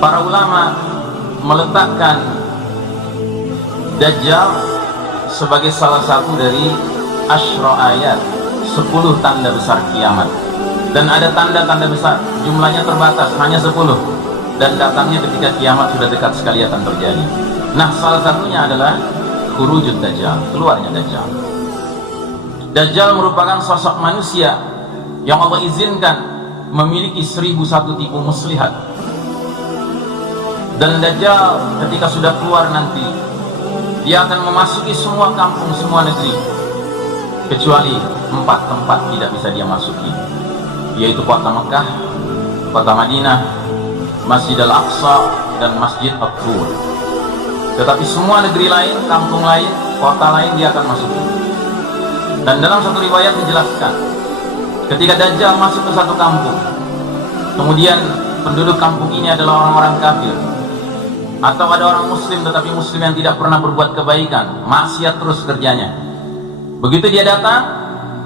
para ulama meletakkan Dajjal sebagai salah satu dari asyra ayat, 10 tanda besar kiamat. Dan ada tanda-tanda besar, jumlahnya terbatas, hanya 10, dan datangnya ketika kiamat sudah dekat sekali akan terjadi. Nah, salah satunya adalah khurujud Dajjal, keluarnya Dajjal. Dajjal merupakan sosok manusia yang Allah izinkan memiliki 1001 tipu muslihat. Dan Dajjal ketika sudah keluar nanti, dia akan memasuki semua kampung, semua negeri, kecuali 4 tempat tidak bisa dia masuki, yaitu kota Mekah, kota Madinah, Masjid Al-Aqsa, dan Masjid At-Tur. Tetapi semua negeri lain, kampung lain, kota lain dia akan masuki. Dan dalam satu riwayat dijelaskan, ketika Dajjal masuk ke satu kampung, kemudian penduduk kampung ini adalah orang-orang kafir, atau ada orang muslim tetapi muslim yang tidak pernah berbuat kebaikan, maksiat terus kerjanya. Begitu dia datang,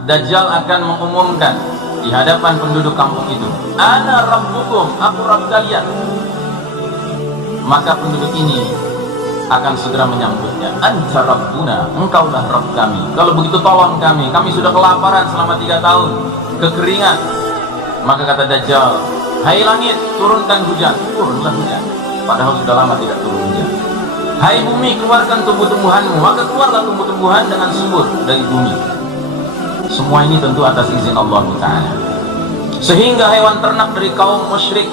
Dajjal akan mengumumkan di hadapan penduduk kampung itu, "Ana rabbukum, aku Rabb kalian." Maka penduduk ini akan segera menyambutnya, "Anta rabbuna, engkaulah Rabb kami. Kalau begitu tolong kami sudah kelaparan selama 3 tahun, kekeringan." Maka kata Dajjal, "Hai langit, turunkan hujan." Turunlah hujan, padahal sudah lama tidak turun hujan. "Hai bumi, keluarkan tumbuh-tumbuhanmu." Maka keluarlah tumbuh-tumbuhan dengan subur dari bumi. Semua ini tentu atas izin Allah Ta'ala. Sehingga hewan ternak dari kaum musyrik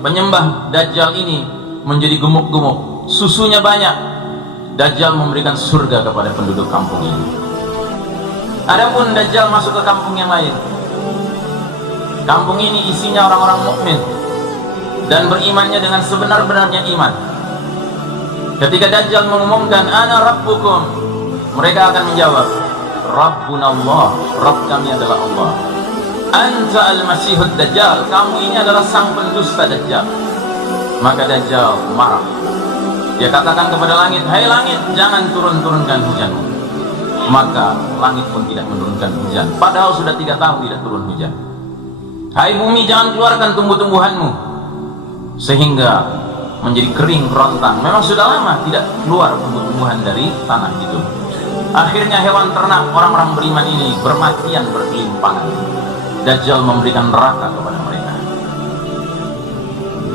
penyembah Dajjal ini menjadi gemuk-gemuk, susunya banyak. Dajjal memberikan surga kepada penduduk kampung ini. Adapun Dajjal masuk ke kampung yang lain, kampung ini isinya orang-orang mukmin dan berimannya dengan sebenar-benarnya iman. Ketika Dajjal mengumumkan, "Ana rabbukum," mereka akan menjawab, "Rabbunallah, Rabb kami adalah Allah." "Anta al-Masihud Dajjal," kamu ini adalah sang pendusta Dajjal. Maka Dajjal marah. Dia katakan kepada langit, "Hai langit, jangan turunkan hujanmu." Maka langit pun tidak menurunkan hujan, padahal sudah 3 tahun tidak turun hujan. "Hai bumi, jangan keluarkan tumbuh-tumbuhanmu," sehingga menjadi kering kerontang. Memang sudah lama tidak keluar tumbuh-tumbuhan dari tanah itu. Akhirnya hewan ternak orang-orang beriman ini bermatian berkelimpangan. Dajjal memberikan neraka kepada mereka.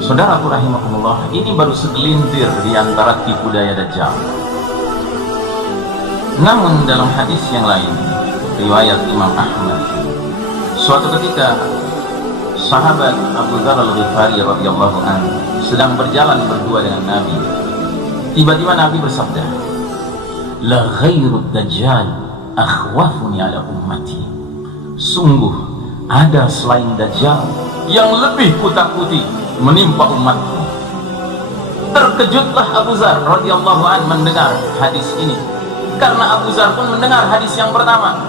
Saudaraku rahimakumullah, ini baru segelintir di antara tipu daya Dajjal. Namun dalam hadis yang lain, riwayat Imam Ahmad, suatu ketika sahabat Abu Dzar Al-Ghifari radhiyallahu anhu sedang berjalan berdua dengan Nabi. Tiba-tiba Nabi bersabda, "La ghairud Dajjal akhwafuni ala ummati." Sungguh ada selain Dajjal yang lebih kutakuti menimpa umatku. Terkejutlah Abu Dzar radhiyallahu anhu mendengar hadis ini, karena Abu Dzar pun mendengar hadis yang pertama,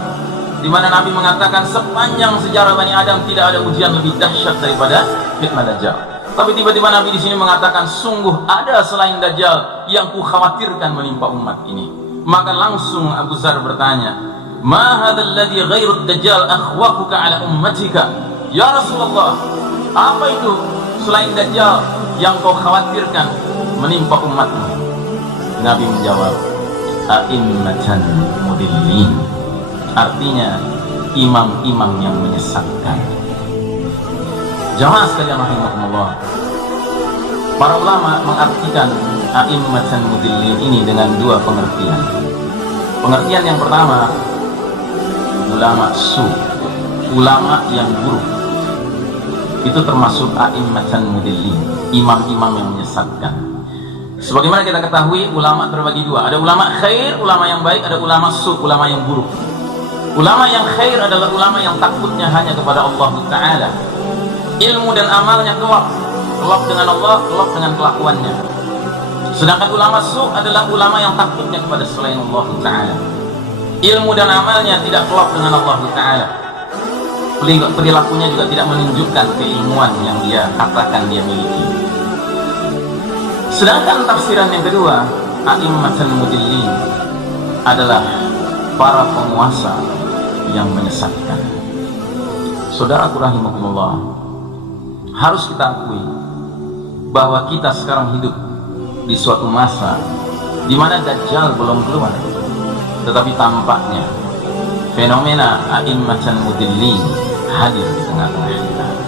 di mana Nabi mengatakan sepanjang sejarah Bani Adam tidak ada ujian lebih dahsyat daripada fitnah Dajjal. Tapi tiba-tiba Nabi di sini mengatakan, sungguh ada selain Dajjal yang kukhawatirkan menimpa umat ini. Maka langsung Abu Dzar bertanya, "Ma hadzal ladzi ghairu Dajjal akhwafuka ala ummatika?" Ya Rasulullah, apa itu selain Dajjal yang kau khawatirkan menimpa umatmu? Nabi menjawab, "A'immatan mudillin." Artinya imam-imam yang menyesatkan. Jamaah sekalian rahimakumullah, para ulama mengartikan a'immatan mudillin ini dengan 2 pengertian. Pengertian yang pertama, ulama su, ulama yang buruk. Itu termasuk a'immatan mudillin, imam-imam yang menyesatkan. Sebagaimana kita ketahui, ulama terbagi 2. Ada ulama khair, ulama yang baik. Ada ulama su, ulama yang buruk. Ulama yang khair adalah ulama yang takutnya hanya kepada Allah Ta'ala. Ilmu dan amalnya kelak dengan Allah, kelak dengan kelakuannya. Sedangkan ulama su adalah ulama yang takutnya kepada selain Allah Ta'ala. Ilmu dan amalnya tidak kelak dengan Allah Ta'ala. Perilakunya juga tidak menunjukkan keilmuan yang dia katakan dia miliki. Sedangkan tafsiran yang kedua, a'immatan mudillin, adalah para penguasa yang menyesatkan. Saudaraku rahimakumullah, harus kita akui bahwa kita sekarang hidup di suatu masa di mana Dajjal belum keluar, tetapi tampaknya fenomena a'immatan mudillin hadir di tengah-tengah kita.